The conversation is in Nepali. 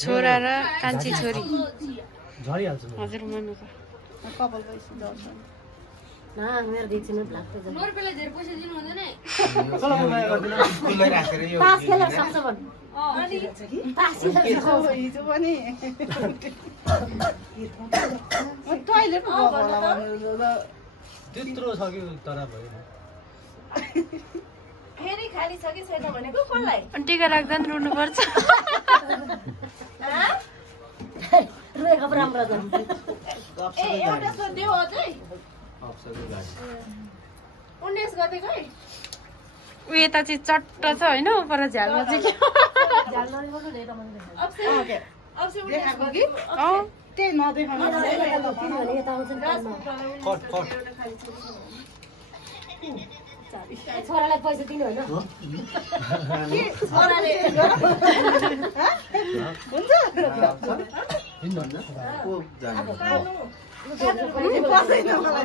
छोरा र कान्छी छोरी झरिहाल्छ हजुर मनुको कपाल पैसा दर्शन ना मेरो दिन्छु न लाग्छ नोर बेला धेरै पैसा दिनु हुँदैन है कसलाई माया गर्दैन फुललाई राखेर यो पास खेलेर सक्छ भन् अनि पास खेलेर सक्छ हिजो पनि टोइलेट पो गएको होला त्यत्रो छ कि तर भयो फेरि खाली छ कि छैन भनेको कसलाई टिका राख्दा नि रुनुपर्छ रुएको पो राम्रो छ ए एउटा सोध्यो अझै अप्सरको गाडी 19 गतेकै उ यता चाहिँ चट्ट छ होइन उपर झ्यालमा चाहिँ के जाल नरिबोल्नु नि यता मैले अप्से ओके अप्से देखाएको कि अँ त्यही नदेखाउनु किनभने यता आउँछ नि कट कट छोरालाई पैसा दिनु होइन छोराले को जाने पर्दैन मलाई